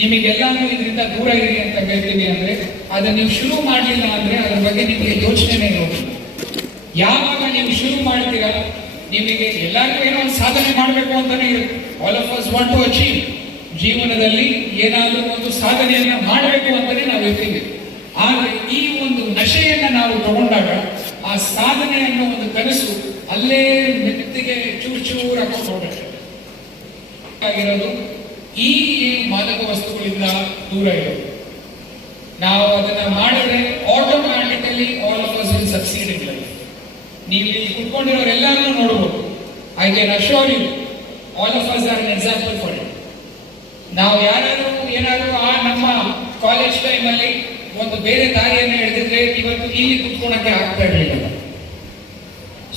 ನಿಮಗೆಲ್ಲಾನು ಇದರಿಂದ ದೂರ ಇರಿ ಅಂತ ಹೇಳ್ತೀನಿ ಅಂದ್ರೆ, ಅದನ್ನ ನೀವು ಶುರು ಮಾಡಲಿಲ್ಲ ಅಂದ್ರೆ ಅದ್ರ ಬಗ್ಗೆ ನಿಮಗೆ ಯೋಚನೆನೇ ಇರೋದು ಯಾವಾಗ ನೀವು ಶುರು ಮಾಡ್ತೀರಾ, ನಿಮಗೆ ಎಲ್ಲರಿಗೂ ಏನೋ ಒಂದು ಸಾಧನೆ ಮಾಡಬೇಕು ಅಂತಾನೆ ಇರುತ್ತೆ. All of us want to achieve ಜೀವನದಲ್ಲಿ ಏನಾದರೂ ಒಂದು ಸಾಧನೆಯನ್ನ ಮಾಡಬೇಕು ಅಂತಾನೆ ನಾವು ಇರ್ತೀವಿ. ಆದ್ರೆ ಈ ಒಂದು ನಶೆಯನ್ನ ನಾವು ತಗೊಂಡಾಗ, ಆ ಸಾಧನೆ ಅನ್ನೋ ಒಂದು ಕನಸು ಅಲ್ಲೇ ಮೆತ್ತಿಗೆ ಚೂರು ಚೂರು ಹಾಕೊಂಡು ಆಗಿರೋದು ಈ ಮಾದಕ ವಸ್ತುಗಳಿಂದ ದೂರ ಇರೋದು ನಾವು ಅದನ್ನ ಮಾಡಿದ್ರೆ automatically all of us succeed in ನೀವು ಇಲ್ಲಿ ಕುತ್ಕೊಂಡಿರೋರೆಲ್ಲರೂ ನೋಡಬಹುದು I can assure you all of us are example for it ನಾವು ಯಾರಾದರೂ, ಏನಾದರೂ ಆ ನಮ್ಮ ಕಾಲೇಜ್ ಟೈಮಲ್ಲಿ ಒಂದು ಬೇರೆ ದಾರಿಯನ್ನು ಹಿಡಿದಿದ್ರೆ ಇವತ್ತು ಇಲ್ಲಿ ಕುತ್ಕೊಳಕ್ಕೆ ಆಗ್ತಾ ಇರಲಿಲ್ಲ.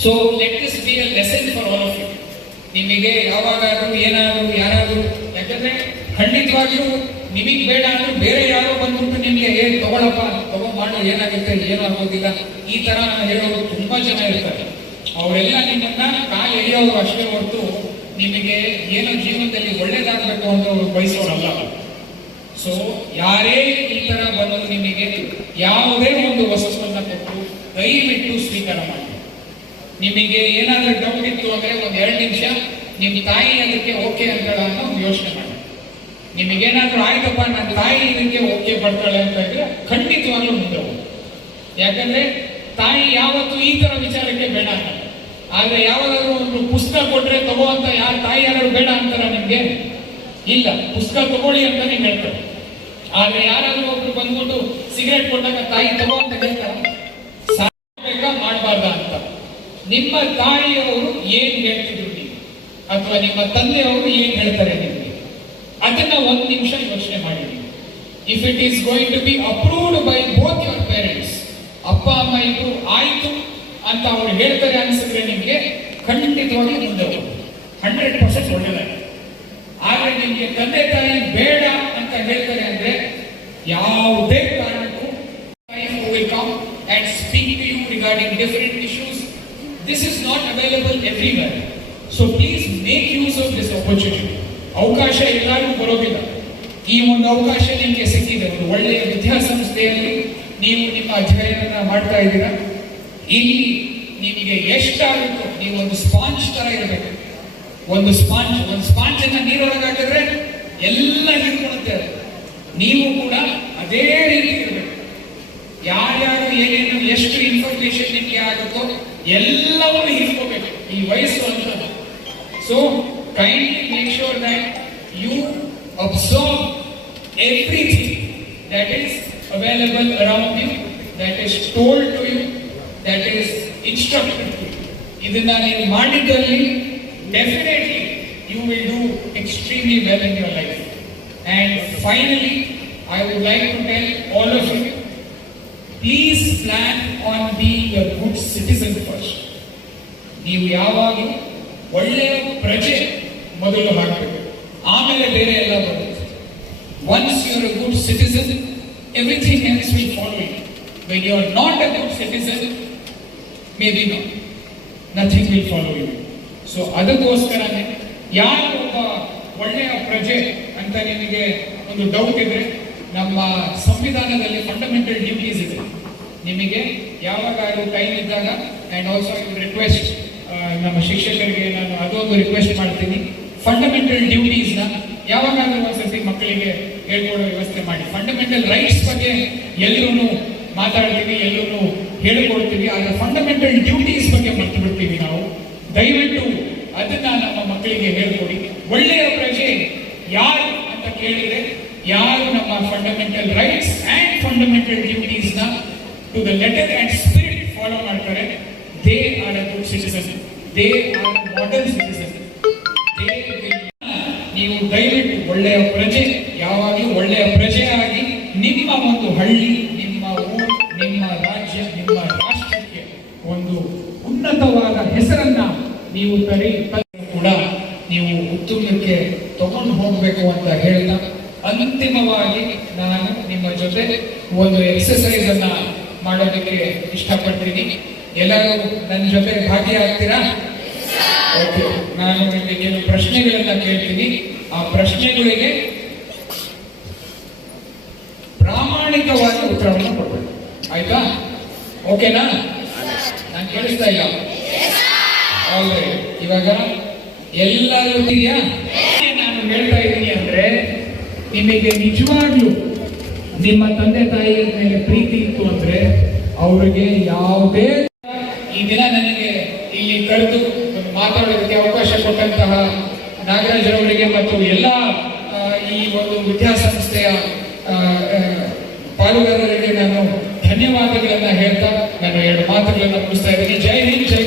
So let is be a lesson for all of it ನಿಮಗೆ ಯಾವಾಗಾದರೂ ಏನಾದರೂ, ಯಾರಾದರೂ ಯಾಕಂದ್ರೆ ಖಂಡಿತವಾಗಿಯೂ ನಿಮಗೆ ಬೇಡ ಅಂದ್ರೆ ಬೇರೆ ಯಾರೋ ಬಂದ್ಬಿಟ್ಟು ನಿಮಗೆ, ಏ, ತಗೊಳಪ್ಪ, ತಗೋ, ಮಾಡ, ಏನಾಗುತ್ತೆ, ಏನು ಆಗೋದಿಲ್ಲ. ಈ ತರ ಹೇಳೋರು ತುಂಬಾ ಜನ ಇರ್ತಾರೆ ಅವರೆಲ್ಲ ನಿಮ್ಮನ್ನ ಕಾಲು ಎಳೆಯೋರು ಅಷ್ಟೇ ಹೊರತು ನಿಮಗೆ ಏನೋ ಜೀವನದಲ್ಲಿ ಒಳ್ಳೇದಾಗಬೇಕು ಅಂತ ಅವ್ರು ಬಯಸೋರಲ್ಲ. ಸೊ ಯಾರೇ ಈ ತರ ಬಂದು ನಿಮಗೆ ಯಾವುದೇ ಒಂದು ವಸ್ತುವನ್ನ ಕೊಟ್ಟು ದಯವಿಟ್ಟು ಸ್ವೀಕಾರ ಮಾಡಿ. ನಿಮಗೆ ಏನಾದ್ರೂ ಡೌಟ್ ಇತ್ತು ಅಂದ್ರೆ ಒಂದ್ ಎರಡು ನಿಮಿಷ ನಿಮ್ ತಾಯಿ ಅದಕ್ಕೆ ಓಕೆ ಅಂತಾಳ ಅಂತ ಒಂದು ಯೋಚನೆ ಮಾಡಿ. ನಿಮಗೇನಾದ್ರೂ ಆಯ್ತಪ್ಪ, ನನ್ನ ತಾಯಿ ಇದಕ್ಕೆ ಓಕೆ ಪಡ್ತಾಳೆ ಅಂತ ಇದ್ರೆ ಖಂಡಿತವಾಗ್ಲೂ ಮುಂದೆ ಯಾಕಂದ್ರೆ ತಾಯಿ ಯಾವತ್ತೂ ಈ ತರ ವಿಚಾರಕ್ಕೆ ಬೇಡ ಅಂತ ಆದ್ರೆ ಯಾವಾಗಾದ್ರೂ ಒಂದು ಪುಸ್ತಕ ಕೊಟ್ರೆ ತಗೋ ಅಂತ ಯಾರ ತಾಯಿ ಯಾರು ಬೇಡ ಅಂತಾರ ನಿಮ್ಗೆ? ಇಲ್ಲ, ಪುಸ್ತಕ ತಗೊಳ್ಳಿ ಅಂತಾನೆ ಹೇಳ್ತಾರೆ ಆದ್ರೆ ಯಾರಾದ್ರೂ ಒಬ್ರು ಬಂದ್ಬಿಟ್ಟು ಸಿಗರೇಟ್ ಕೊಟ್ಟಾಗ ತಾಯಿ ತಗೋ ಅಂತ ಹೇಳ್ತಾರೆ ಮಾಡಬಾರ್ದ ಅಂತ. ನಿಮ್ಮ ತಾಯಿಯವರು ಏನ್ ಹೇಳ್ತಿದ್ರು? ಅಥವಾ ನಿಮ್ಮ ತಂದೆಯವರು ಏನ್ ಹೇಳ್ತಾರೆ ನಿಮಗೆ? ಅದನ್ನ ಒಂದು ನಿಮಿಷ ಯೋಚನೆ ಮಾಡಿ. If it is going to be approved by both your parents ಅಪ್ಪ, ಅಮ್ಮ, ಇದು ಆಯ್ತು ಅಂತ ಅವ್ರು ಹೇಳ್ತಾರೆ ಅನ್ಸಿದ್ರೆ ನಿಮಗೆ ಖಂಡಿತವಾಗಿ ಮುಂದೆ ಹಂಡ್ರೆಡ್ ಪರ್ಸೆಂಟ್ ಒಳ್ಳೆಯದಾಗಿದೆ ಆದ್ರೆ ನಿಮಗೆ ತಂದೆ ತಾಯಿ ಬೇಡ ಅಂತ ಹೇಳ್ತಾರೆ ಅಂದ್ರೆ ಯಾವುದೇ ಕಾರಣಕ್ಕೂ come and speak to you regarding different issues this is not This is so available everywhere. Use of this opportunity. ಅವಕಾಶ ಎಲ್ಲರಿಗೂ ಬರೋದಿಲ್ಲ ಈ ಒಂದು ಅವಕಾಶ ನಿಮಗೆ ಸಿಕ್ಕಿದೆ ಒಂದು ಒಳ್ಳೆಯ ವಿದ್ಯಾಸಂಸ್ಥೆಯಲ್ಲಿ ನೀವು ನಿಮ್ಮ ಅಧ್ಯಯನ ಮಾಡ್ತಾ ಇದ್ದೀರಾ ಇಲ್ಲಿ ನಿಮಗೆ ಎಷ್ಟಾಗುತ್ತೋ, ನೀವು ಒಂದು ಸ್ಪಾಂಜ್ ತರ ಇರಬೇಕು ಒಂದು ಸ್ಪಾಂಜ್ ಒಂದು ಸ್ಪಾಂಜ್ ಅನ್ನ ನೀರೊಳಗೆ ಹಾಕಿದ್ರೆ ಎಲ್ಲ ಹಿಡ್ಕೊಳುತ್ತೆ. ನೀವು ಕೂಡ ಅದೇ ರೀತಿ ಇರಬೇಕು ಯಾರ್ಯಾರು ಏನೇನು ಎಷ್ಟು ಇನ್ಫಾರ್ಮೇಶನ್ ನಿಮಗೆ ಆಗುತ್ತೋ ಎಲ್ಲವನ್ನು ಹಿಡ್ಕೋಬೇಕು ಈ ವಯಸ್ಸು ಅಂತ so kindly make sure that you observe everything that is available around you that is told to you that is instructed to ಇದನ್ನ ನೀವು ಮಾಡಿದ್ದಲ್ಲಿ definitely you will do extremely well in your life and finally I would like to tell all of you please plan on be a good citizen first ನೀವು ಯಾವಾಗಲೂ ಒಳ್ಳೆಯ ಪ್ರಜೆ ಮೊದಲು ಹಾಕಬೇಕು. ಆಮೇಲೆ ಬೇರೆ ಎಲ್ಲ ಬರುತ್ತೆ once you are a good citizen everything else will follow you when you are not a good citizen may be not nothing will follow it so ಅದಕ್ಕೋಸ್ಕರನೇ ಯಾರು ಒಬ್ಬ ಒಳ್ಳೆಯ ಪ್ರಜೆ ಅಂತ ನಿಮಗೆ ಒಂದು ಡೌಟ್ ಇದ್ರೆ, ನಮ್ಮ ಸಂವಿಧಾನದಲ್ಲಿ ಫಂಡಮೆಂಟಲ್ ಡ್ಯೂಟೀಸ್ ಇದೆ. ನಿಮಗೆ ಯಾವಾಗಾದ್ರೂ ಟೈಮ್ ಇದ್ದಾಗ ಆ್ಯಂಡ್ ಆಲ್ಸೋ ರಿಕ್ವೆಸ್ಟ್ ನಮ್ಮ ಶಿಕ್ಷಕರಿಗೆ ನಾನು ಅದೊಂದು ರಿಕ್ವೆಸ್ಟ್ ಮಾಡ್ತೀನಿ. ಫಂಡಮೆಂಟಲ್ ಡ್ಯೂಟೀಸ್ನ ಯಾವಾಗಾದ್ರೂ ಒಂದ್ಸತಿ ಮಕ್ಕಳಿಗೆ ಹೇಳ್ಕೊಡೋ ವ್ಯವಸ್ಥೆ ಮಾಡಿ. ಫಂಡಮೆಂಟಲ್ ರೈಟ್ಸ್ ಬಗ್ಗೆ ಎಲ್ಲರೂ ಮಾತಾಡ್ತೀವಿ ಎಲ್ಲರೂ ಹೇಳ್ಕೊಡ್ತೀವಿ. ಆದರೆ ಫಂಡಮೆಂಟಲ್ ಡ್ಯೂಟೀಸ್ ಬಗ್ಗೆ ಮರ್ತು ಬಿಡ್ತೀವಿ ನಾವು. ದಯವಿಟ್ಟು ಅದನ್ನ ನಮ್ಮ ಮಕ್ಕಳಿಗೆ ಹೇಳ್ಕೊಡಿ. ಒಳ್ಳೆಯ ಪ್ರಜೆ ಯಾರು ಅಂತ ಕೇಳಿದ್ರೆ ಯಾರು ನಮ್ಮ fundamental rights and fundamental ಡ್ಯೂಟೀಸ್ನ to the letter and spirit follow ಮಾಡ್ತಾರೆ. They are a good they are modern citizen ನೀವು ದಯವಿಟ್ಟು ಒಳ್ಳೆಯ ಪ್ರಜೆ, ಯಾವಾಗಲೂ ಒಳ್ಳೆಯ ಪ್ರಜೆಯಾಗಿ ನಿಮ್ಮ ಒಂದು ಹಳ್ಳಿ, ನಿಮ್ಮ ಊರು, ನಿಮ್ಮ ರಾಜ್ಯ, ನಿಮ್ಮ ರಾಷ್ಟ್ರಕ್ಕೆ ಒಂದು ಉನ್ನತವಾದ ಹೆಸರನ್ನ ನೀವು ತರಿ ಕೂಡ ನೀವು ಉತ್ತುಂಗಕ್ಕೆ ತಗೊಂಡು ಹೋಗಬೇಕು ಅಂತ ಹೇಳ್ತಾ, ಅಂತಿಮವಾಗಿ ನಾನು ನಿಮ್ಮ ಜೊತೆ ಒಂದು ಎಕ್ಸಸೈಸ್ ಅನ್ನ ಮಾಡೋದಕ್ಕೆ ಇಷ್ಟಪಡ್ತೀನಿ. ಎಲ್ಲರೂ ನನ್ನ ಜೊತೆ ಭಾಗಿಯಾಗ್ತೀರಾ? ಓಕೆ ನಾನು ನಿಮಗೆ ಕೆಲವು ಪ್ರಶ್ನೆಗಳನ್ನ ಕೇಳ್ತೀನಿ. ಆ ಪ್ರಶ್ನೆಗಳಿಗೆ ಪ್ರಾಮಾಣಿಕವಾಗಿ ಉತ್ತರವನ್ನು ಕೊಡಬೇಕು. ಆಯ್ತಾ? ಓಕೆನಾ ನಾನು ಕೇಳಿಸ್ತಾ ಇಲ್ಲ. ಇವಾಗ ಎಲ್ಲರೂ ನಾನು ಹೇಳ್ತಾ ಇದ್ದೀನಿ ಅಂದ್ರೆ, ನಿಮಗೆ ನಿಜವಾಗ್ಲೂ ನಿಮ್ಮ ತಂದೆ ತಾಯಿಯ ಮೇಲೆ ಪ್ರೀತಿ ಇತ್ತು ಅಂದ್ರೆ, ಅವರಿಗೆ ಯಾವುದೇ ಈ ದಿನ ನನಗೆ ಇಲ್ಲಿ ಕರೆದು ಮಾತಾಡೋದಕ್ಕೆ ಅವಕಾಶ ಕೊಟ್ಟಂತಹ ನಾಗರಾಜರವರಿಗೆ ಮತ್ತು ಎಲ್ಲ ಈ ಒಂದು ವಿದ್ಯಾಸಂಸ್ಥೆಯ ಪಾಲುಗಾರರಿಗೆ ನಾನು ಧನ್ಯವಾದಗಳನ್ನು ಹೇಳ್ತಾ ನಾನು ಎರಡು ಮಾತುಗಳನ್ನು ಮುಗಿಸ್ತಾ ಇದ್ದೀನಿ. ಜೈ ಹಿಂದ್, ಜೈ